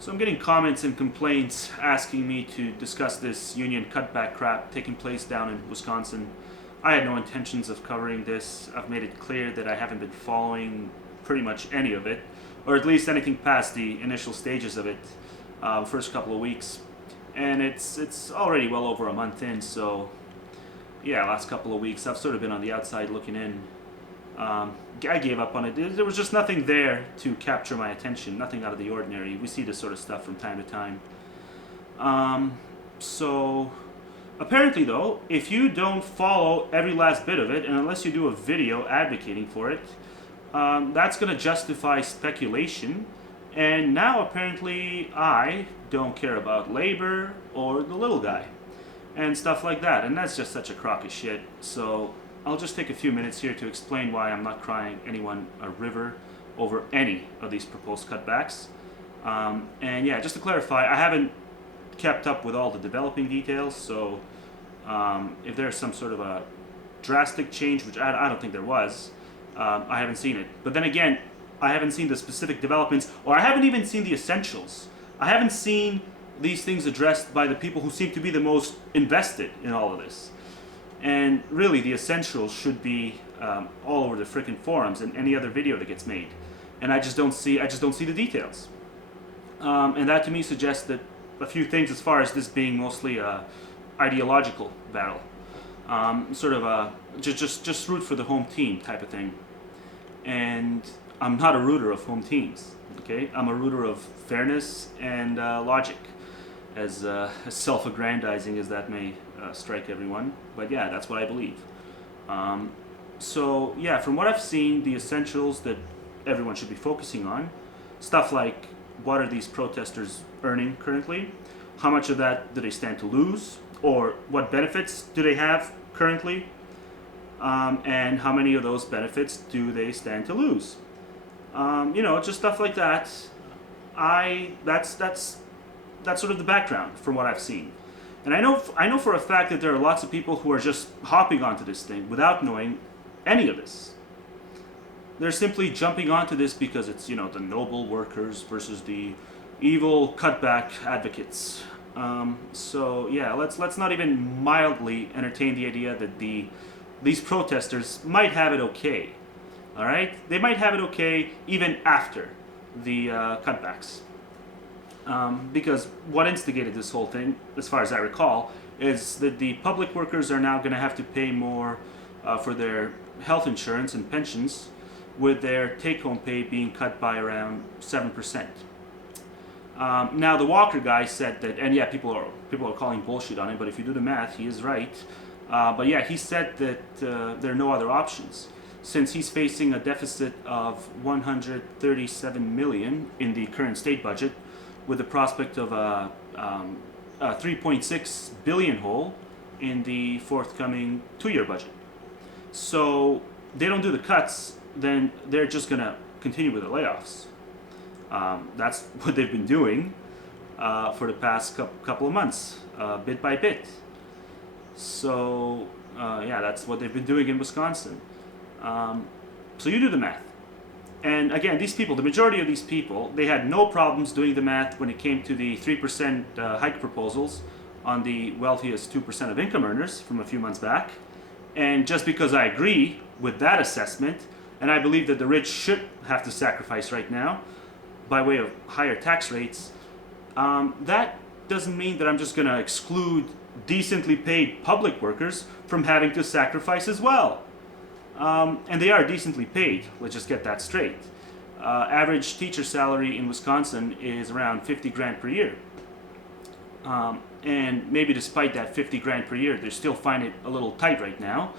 So I'm getting comments and complaints asking me to discuss this union cutback crap taking place down in Wisconsin. I had no intentions of covering this. I've made it clear that I haven't been following pretty much any of it, or at least anything past the initial stages of it, first couple of weeks. And it's already well over a month in, so yeah, last couple of weeks I've sort of been on the outside looking in. I gave up on it. There was just nothing there to capture my attention, nothing out of the ordinary. We see this sort of stuff from time to time. So, apparently, though, if you don't follow every last bit of it, and unless you do a video advocating for it, that's going to justify speculation. And now, apparently, I don't care about labor or the little guy and stuff like that. And that's just such a crock of shit. So, I'll just take a few minutes here to explain why I'm not crying anyone a river over any of these proposed cutbacks. And yeah, just to clarify, I haven't kept up with all the developing details, so if there's some sort of a drastic change, which I don't think there was, I haven't seen it. But then again, I haven't seen the specific developments, or I haven't even seen the essentials. I haven't seen these things addressed by the people who seem to be the most invested in all of this. And really, the essentials should be all over the frickin' forums and any other video that gets made. And I just don't see the details. And that to me suggests that a few things as far as this being mostly a ideological battle, sort of a just root for the home team type of thing. And I'm not a rooter of home teams. Okay, I'm a rooter of fairness and logic, as self-aggrandizing as that may strike everyone. But yeah, that's what I believe. So yeah, from what I've seen, the essentials that everyone should be focusing on, stuff like what are these protesters earning currently, how much of that do they stand to lose, or what benefits do they have currently, and how many of those benefits do they stand to lose. Just stuff like that. That's sort of the background from what I've seen. And I know for a fact that there are lots of people who are just hopping onto this thing without knowing any of this. They're simply jumping onto this because it's, the noble workers versus the evil cutback advocates. So yeah, let's not even mildly entertain the idea that these protesters might have it okay. All right, they might have it okay even after the cutbacks. Because what instigated this whole thing, as far as I recall, is that the public workers are now going to have to pay more for their health insurance and pensions, with their take-home pay being cut by around 7%. Now the Walker guy said that, and yeah, people are calling bullshit on him, but if you do the math, he is right. But yeah, he said that there are no other options, since he's facing a deficit of 137 million in the current state budget, with the prospect of a 3.6 billion hole in the forthcoming 2-year budget. So they don't do the cuts, then they're just going to continue with the layoffs. That's what they've been doing for the past couple of months, bit by bit. So yeah, that's what they've been doing in Wisconsin. So you do the math. And again, these people, the majority of these people, they had no problems doing the math when it came to the 3% hike proposals on the wealthiest 2% of income earners from a few months back. And just because I agree with that assessment, and I believe that the rich should have to sacrifice right now by way of higher tax rates, that doesn't mean that I'm just going to exclude decently paid public workers from having to sacrifice as well. And they are decently paid. Let's just get that straight. Average teacher salary in Wisconsin is around 50 grand per year. And maybe despite that 50 grand per year, they still find it a little tight right now.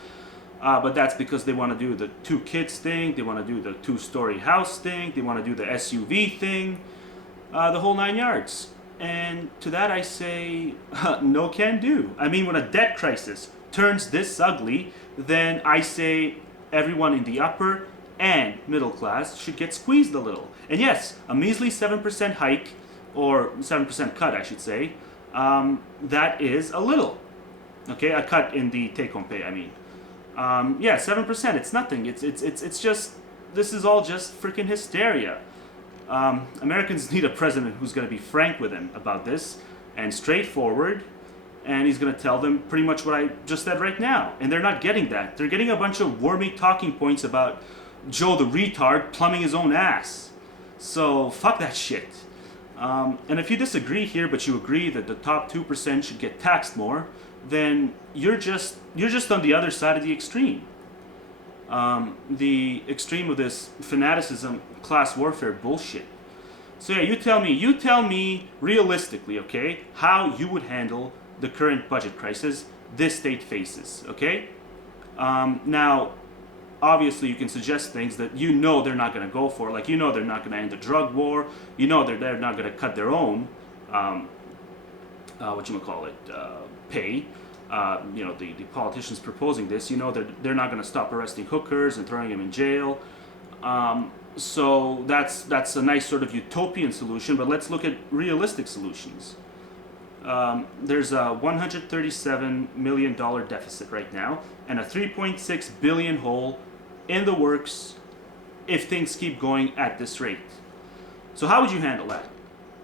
But that's because they want to do the 2 kids thing, they want to do the 2-story house thing, they want to do the SUV thing, the whole 9 yards. And to that I say, no can do. I mean, when a debt crisis turns this ugly, then I say everyone in the upper and middle class should get squeezed a little. And yes, a measly 7% hike, or 7% cut I should say, that is a little. Okay, a cut in the take-home pay, I mean. Yeah, 7%, it's nothing. It's just, this is all just freaking hysteria. Americans need a president who's going to be frank with them about this and straightforward, and he's going to tell them pretty much what I just said right now. And they're not getting that. They're getting a bunch of wormy talking points about Joe the retard plumbing his own ass. So fuck that shit. And if you disagree here, but you agree that the top 2% should get taxed more, then you're just on the other side of the extreme. The extreme of this fanaticism, class warfare bullshit. So yeah, you tell me realistically, okay, how you would handle the current budget crisis this state faces, okay? Now, obviously you can suggest things that you know they're not going to go for, like you know they're not going to end the drug war, you know they're not going to cut their own, pay. The politicians proposing this, you know they're not going to stop arresting hookers and throwing them in jail. So that's a nice sort of utopian solution, but let's look at realistic solutions. There's a $137 million deficit right now and a $3.6 billion hole in the works if things keep going at this rate. So how would you handle that?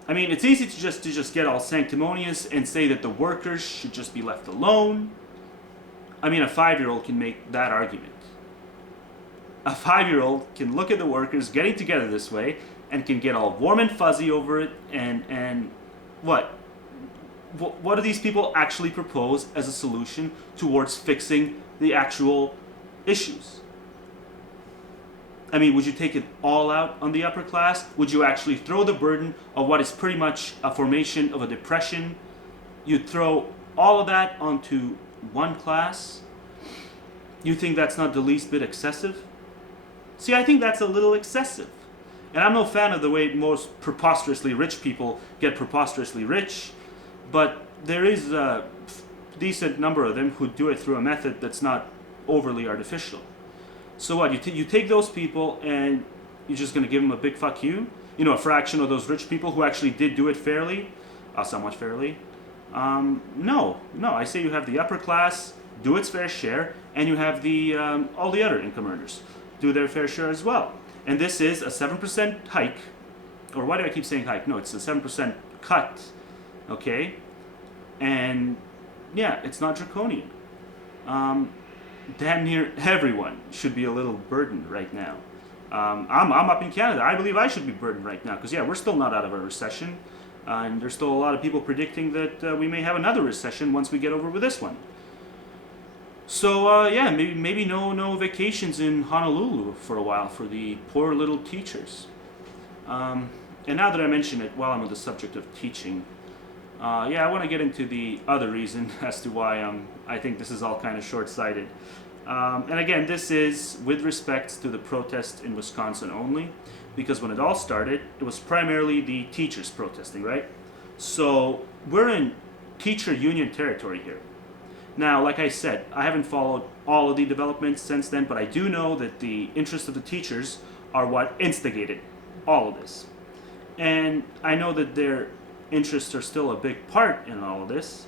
I mean, it's easy to just get all sanctimonious and say that the workers should just be left alone. I mean, a 5-year-old can make that argument. A 5-year-old can look at the workers getting together this way and can get all warm and fuzzy over it and what? What do these people actually propose as a solution towards fixing the actual issues? I mean, would you take it all out on the upper class? Would you actually throw the burden of what is pretty much a formation of a depression? You'd throw all of that onto one class? You think that's not the least bit excessive? See, I think that's a little excessive. And I'm no fan of the way most preposterously rich people get preposterously rich, but there is a decent number of them who do it through a method that's not overly artificial. So what, you take those people and you're just going to give them a big fuck you? You know, a fraction of those rich people who actually did do it fairly, somewhat fairly. No, I say you have the upper class do its fair share, and you have the all the other income earners do their fair share as well. And this is a 7% hike, or why do I keep saying hike? No, it's a 7% cut, okay? And yeah, it's not draconian. Damn near everyone should be a little burdened right now. I'm up in Canada. I believe I should be burdened right now because, yeah, we're still not out of a recession. And there's still a lot of people predicting that we may have another recession once we get over with this one. So, yeah, maybe no vacations in Honolulu for a while for the poor little teachers. And now that I mention it, while I'm on the subject of teaching, I want to get into the other reason as to why I think this is all kind of short-sighted. And again, this is with respect to the protest in Wisconsin only, because when it all started, it was primarily the teachers protesting, right? So we're in teacher union territory here. Now, like I said, I haven't followed all of the developments since then, but I do know that the interests of the teachers are what instigated all of this. And I know that their interests are still a big part in all of this.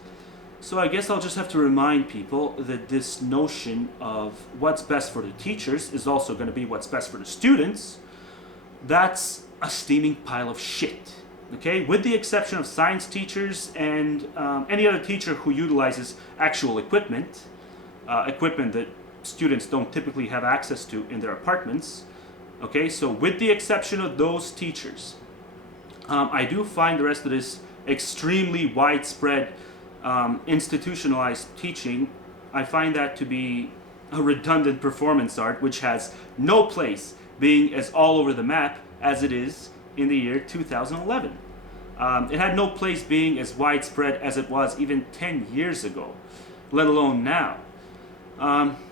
So I guess I'll just have to remind people that this notion of what's best for the teachers is also going to be what's best for the students. That's a steaming pile of shit. Okay, with the exception of science teachers and any other teacher who utilizes actual equipment that students don't typically have access to in their apartments. Okay, so with the exception of those teachers, I do find the rest of this extremely widespread institutionalized teaching, I find that to be a redundant performance art which has no place being as all over the map as it is in the year 2011. It had no place being as widespread as it was even 10 years ago, let alone now.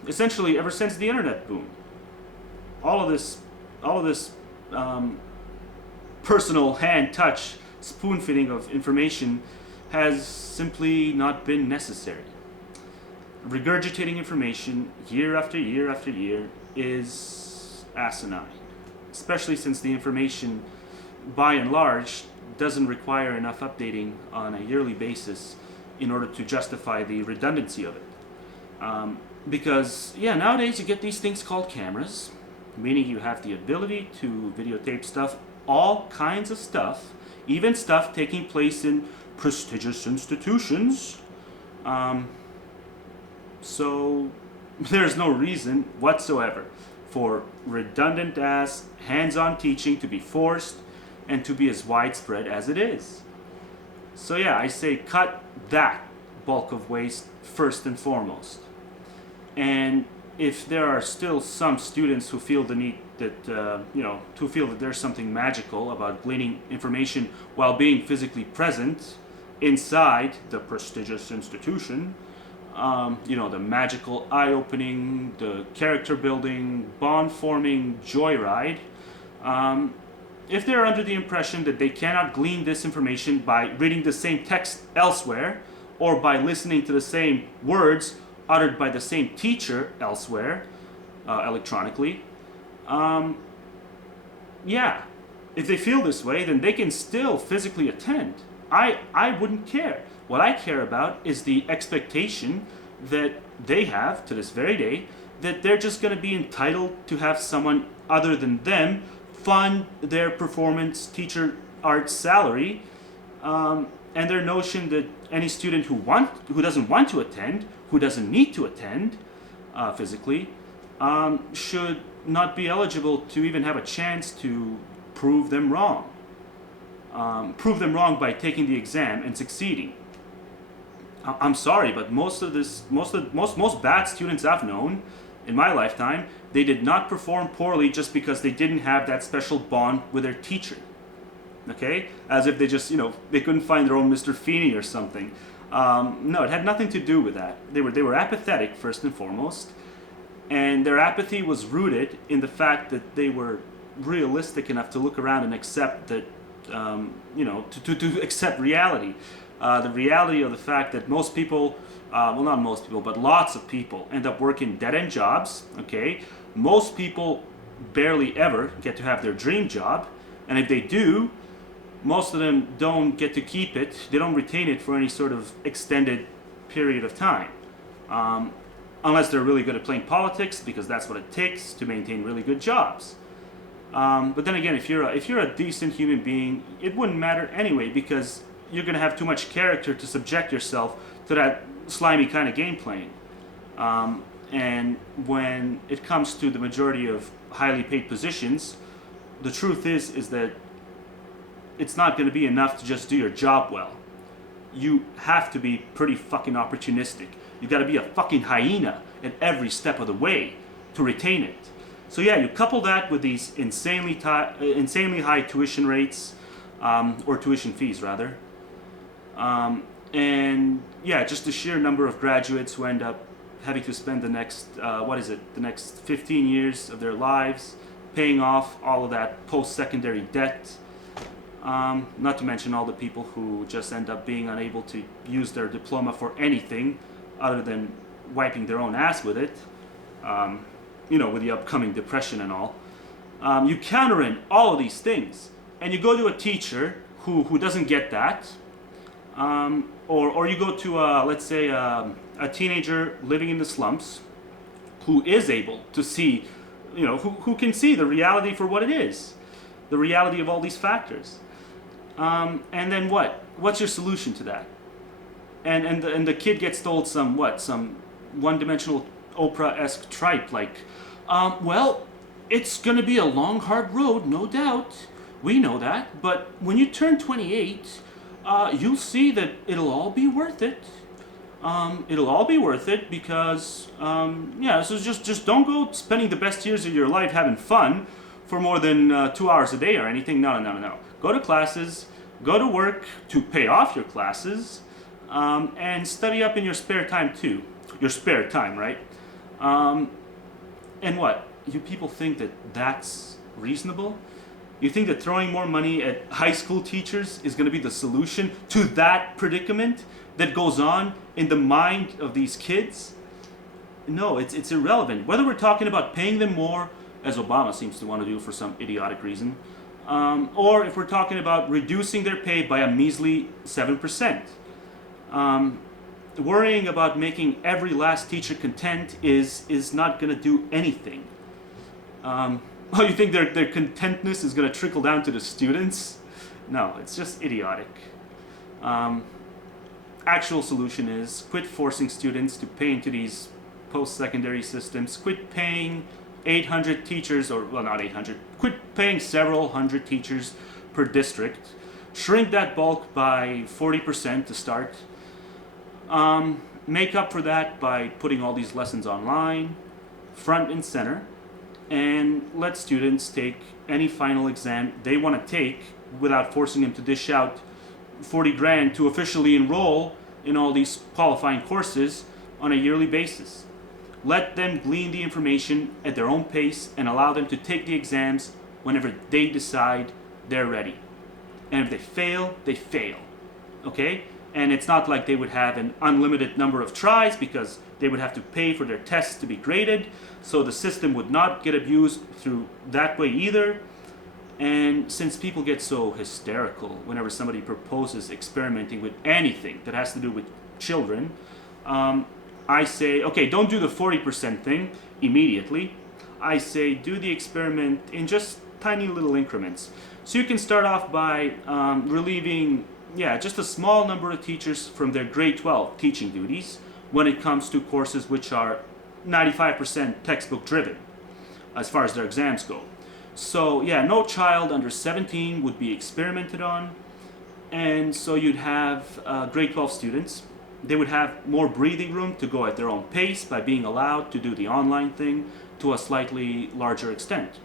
Essentially, ever since the internet boom, all of this personal hand touch spoon feeding of information has simply not been necessary. Regurgitating information year after year after year is asinine, especially since the information, by and large, doesn't require enough updating on a yearly basis in order to justify the redundancy of it. Because, nowadays you get these things called cameras, meaning you have the ability to videotape stuff all kinds of stuff, even stuff taking place in prestigious institutions. So there's no reason whatsoever for redundant ass hands-on teaching to be forced and to be as widespread as it is. So yeah, I say cut that bulk of waste first and foremost. And if there are still some students who feel the need that who feel that there's something magical about gleaning information while being physically present inside the prestigious institution, the magical eye-opening, the character-building, bond-forming joyride. If they're under the impression that they cannot glean this information by reading the same text elsewhere, or by listening to the same words uttered by the same teacher elsewhere, electronically, if they feel this way, then they can still physically attend. I wouldn't care. What I care about is the expectation that they have to this very day that they're just going to be entitled to have someone other than them fund their performance teacher arts salary, and their notion that any student who doesn't want to attend, who doesn't need to attend physically, should not be eligible to even have a chance to prove them wrong. Prove them wrong by taking the exam and succeeding. I'm sorry, but most bad students I've known in my lifetime, they did not perform poorly just because they didn't have that special bond with their teacher. Okay? As if they just, they couldn't find their own Mr. Feeney or something. No, it had nothing to do with that. They were apathetic, first and foremost, and their apathy was rooted in the fact that they were realistic enough to look around and accept that, to accept reality. The reality of the fact that most people, not most people, but lots of people end up working dead-end jobs, okay? Most people barely ever get to have their dream job, and if they do, most of them don't get to keep it. They don't retain it for any sort of extended period of time. Unless they're really good at playing politics, because that's what it takes to maintain really good jobs. But then again, if you're a decent human being, it wouldn't matter anyway, because you're going to have too much character to subject yourself to that slimy kind of game playing. And when it comes to the majority of highly paid positions, the truth is that it's not going to be enough to just do your job well. You have to be pretty fucking opportunistic. You got to be a fucking hyena at every step of the way to retain it. So yeah, you couple that with these insanely high tuition rates, or tuition fees rather, and yeah, just the sheer number of graduates who end up having to spend the next 15 years of their lives paying off all of that post-secondary debt. Not to mention all the people who just end up being unable to use their diploma for anything other than wiping their own ass with it, with the upcoming depression and all. You counter in all of these things, and you go to a teacher who doesn't get that, or you go to, let's say, a teenager living in the slums who is able to see, who can see the reality for what it is, the reality of all these factors. And then what? What's your solution to that? And the kid gets told some one-dimensional Oprah-esque tripe like, well, it's going to be a long, hard road, no doubt. We know that. But when you turn 28, you'll see that it'll all be worth it. It'll all be worth it because, so just don't go spending the best years of your life having fun for more than 2 hours a day or anything. No. Go to classes, go to work to pay off your classes, and study up in your spare time too. Your spare time, right? And what? You people think that that's reasonable? You think that throwing more money at high school teachers is going to be the solution to that predicament that goes on in the mind of these kids? No, it's irrelevant. Whether we're talking about paying them more, as Obama seems to want to do for some idiotic reason, or if we're talking about reducing their pay by a measly 7%. Worrying about making every last teacher content is not going to do anything. Oh, you think their contentness is going to trickle down to the students? No, it's just idiotic. Um, Actual solution is quit forcing students to pay into these post-secondary systems. Quit paying 800 teachers, or well, not 800. Quit paying several hundred teachers per district. Shrink that bulk by 40% to start. Make up for that by putting all these lessons online, front and center, and let students take any final exam they want to take without forcing them to dish out 40 grand to officially enroll in all these qualifying courses on a yearly basis. Let them glean the information at their own pace and allow them to take the exams whenever they decide they're ready. And if they fail, they fail. Okay? And it's not like they would have an unlimited number of tries because they would have to pay for their tests to be graded. So the system would not get abused through that way either. And since people get so hysterical whenever somebody proposes experimenting with anything that has to do with children, I say, okay, don't do the 40% thing immediately. I say do the experiment in just tiny little increments. So you can start off by relieving, just a small number of teachers from their grade 12 teaching duties when it comes to courses which are 95% textbook driven as far as their exams go. So no child under 17 would be experimented on, and so you'd have grade 12 students. They would have more breathing room to go at their own pace by being allowed to do the online thing to a slightly larger extent,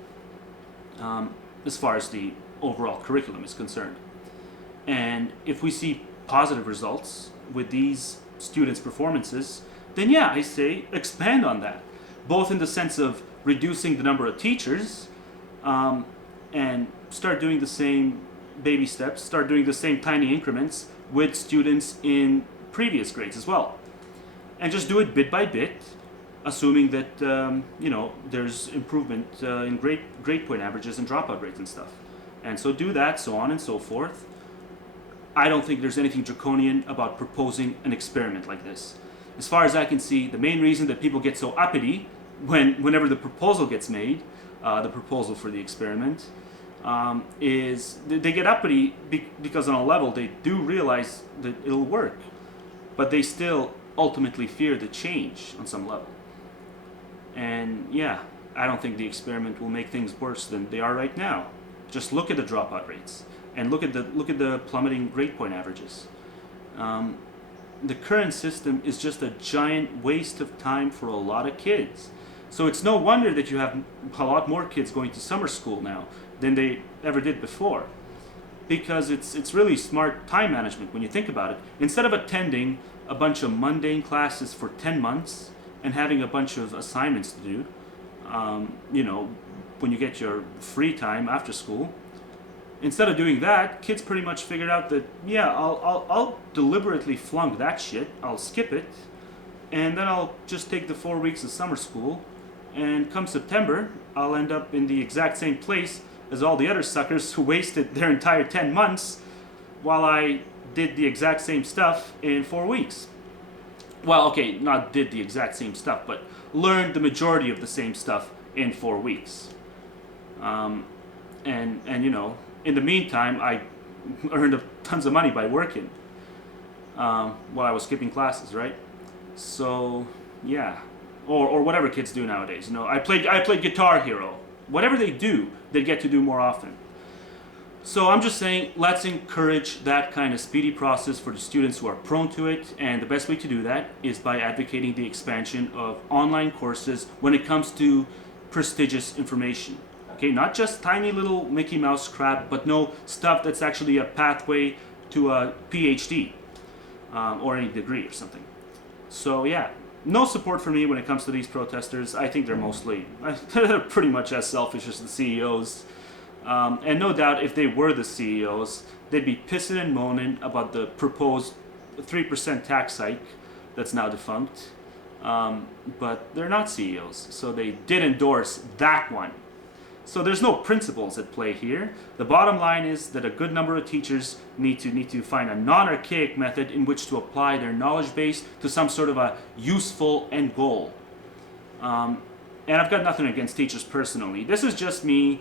as far as the overall curriculum is concerned. And if we see positive results with these students' performances, then I say expand on that, both in the sense of reducing the number of teachers, and start doing the same baby steps, start doing the same tiny increments with students in previous grades as well. And just do it bit by bit, assuming that, there's improvement in grade point averages and dropout rates and stuff. And so do that, so on and so forth. I don't think there's anything draconian about proposing an experiment like this. As far as I can see, the main reason that people get so uppity whenever the proposal gets made, the proposal for the experiment, is they get uppity because on a level they do realize that it'll work, but they still ultimately fear the change on some level. And I don't think the experiment will make things worse than they are right now. Just look at the dropout rates and look at the plummeting grade point averages. The current system is just a giant waste of time for a lot of kids. So it's no wonder that you have a lot more kids going to summer school now than they ever did before, because it's really smart time management when you think about it. Instead of attending a bunch of mundane classes for 10 months and having a bunch of assignments to do, when you get your free time after school, instead of doing that, kids pretty much figured out that I'll deliberately flunk that shit, I'll skip it, and then I'll just take the 4 weeks of summer school, and come September, I'll end up in the exact same place as all the other suckers who wasted their entire 10 months while I did the exact same stuff in 4 weeks. Well, okay, not did the exact same stuff, but learned the majority of the same stuff in 4 weeks. And in the meantime, I earned tons of money by working while I was skipping classes, right? So, or whatever kids do nowadays. I played Guitar Hero. Whatever they do, they get to do more often. So I'm just saying, let's encourage that kind of speedy process for the students who are prone to it, and the best way to do that is by advocating the expansion of online courses when it comes to prestigious information. Okay, not just tiny little Mickey Mouse crap, but no stuff that's actually a pathway to a PhD or any degree or something. So no support for me when it comes to these protesters. I think they're pretty much as selfish as the CEOs. And no doubt if they were the CEOs, they'd be pissing and moaning about the proposed 3% tax hike that's now defunct. But they're not CEOs, so they did endorse that one. So there's no principles at play here. The bottom line is that a good number of teachers need to find a non-archaic method in which to apply their knowledge base to some sort of a useful end goal. And I've got nothing against teachers personally. This is just me,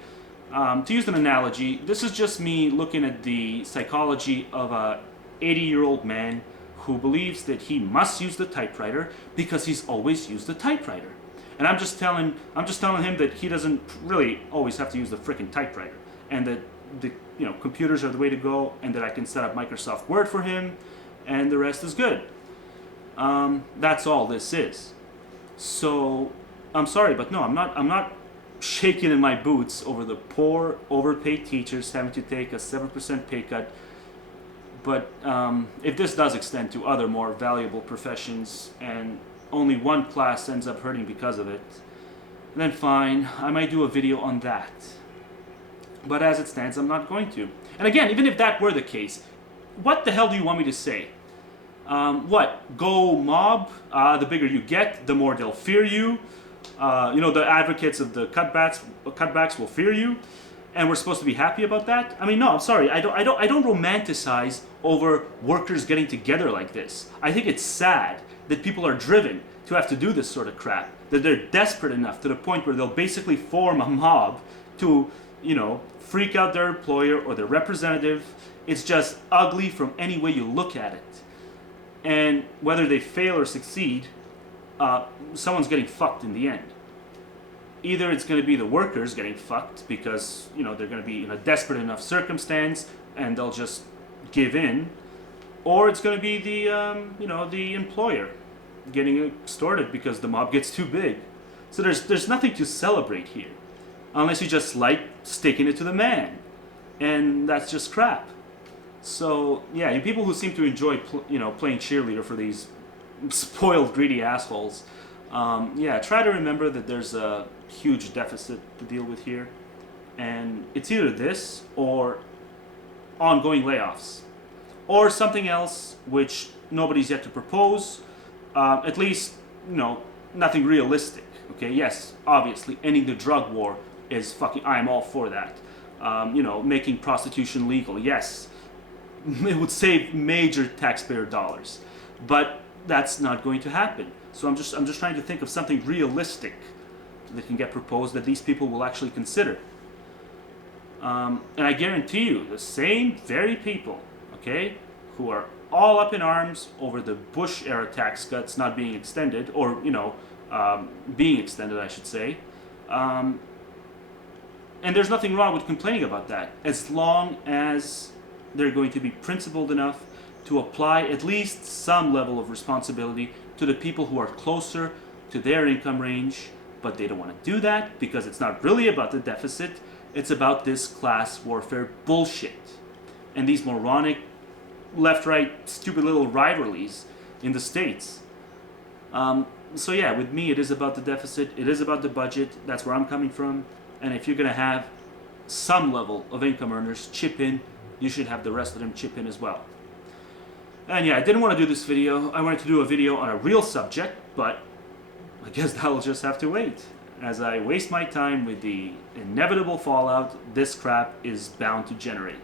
to use an analogy, this is just me looking at the psychology of a 80-year-old man who believes that he must use the typewriter because he's always used the typewriter. And I'm just telling him that he doesn't really always have to use the frickin' typewriter, and that the computers are the way to go, and that I can set up Microsoft Word for him, and the rest is good. That's all this is. So I'm sorry, but no, I'm not shaking in my boots over the poor, overpaid teachers having to take a 7% pay cut. But if this does extend to other more valuable professions and only one class ends up hurting because of it, then fine, I might do a video on that. But as it stands, I'm not going to. And again, even if that were the case, what the hell do you want me to say? What? Go mob? The bigger you get, the more they'll fear you. The advocates of the cutbacks will fear you, and we're supposed to be happy about that? I mean, no, I'm sorry. I don't romanticize over workers getting together like this. I think it's sad that people are driven to have to do this sort of crap. That they're desperate enough to the point where they'll basically form a mob to, freak out their employer or their representative. It's just ugly from any way you look at it. And whether they fail or succeed, someone's getting fucked in the end. Either it's going to be the workers getting fucked because they're going to be in a desperate enough circumstance and they'll just give in, or it's going to be the employer getting extorted because the mob gets too big. So there's nothing to celebrate here, unless you just like sticking it to the man, and that's just crap. So yeah, you people who seem to enjoy playing cheerleader for these spoiled, greedy assholes, try to remember that there's a huge deficit to deal with here, and it's either this or ongoing layoffs, or something else which nobody's yet to propose. At least, nothing realistic. Okay, yes, obviously, ending the drug war is fucking. I'm all for that. Making prostitution legal. Yes, it would save major taxpayer dollars, but that's not going to happen. So I'm just trying to think of something realistic that can get proposed that these people will actually consider. And I guarantee you, the same very people, okay, who are all up in arms over the Bush era tax cuts not being extended, or being extended, I should say. And there's nothing wrong with complaining about that, as long as they're going to be principled enough to apply at least some level of responsibility to the people who are closer to their income range. But they don't want to do that because it's not really about the deficit, it's about this class warfare bullshit and these moronic left-right stupid little rivalries in the States. So yeah, with me it is about the deficit, it is about the budget, that's where I'm coming from. And if you're going to have some level of income earners chip in, you should have the rest of them chip in as well. And yeah, I didn't want to do this video. I wanted to do a video on a real subject, but I guess that'll just have to wait. As I waste my time with the inevitable fallout this crap is bound to generate.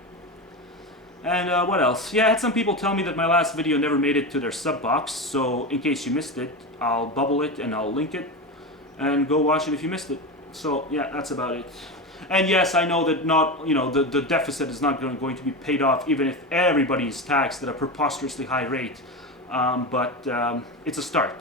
And what else? Yeah, I had some people tell me that my last video never made it to their sub box, so in case you missed it, I'll bubble it and I'll link it, and go watch it if you missed it. So yeah, that's about it. And yes, I know that the deficit is not going to be paid off even if everybody is taxed at a preposterously high rate, but it's a start.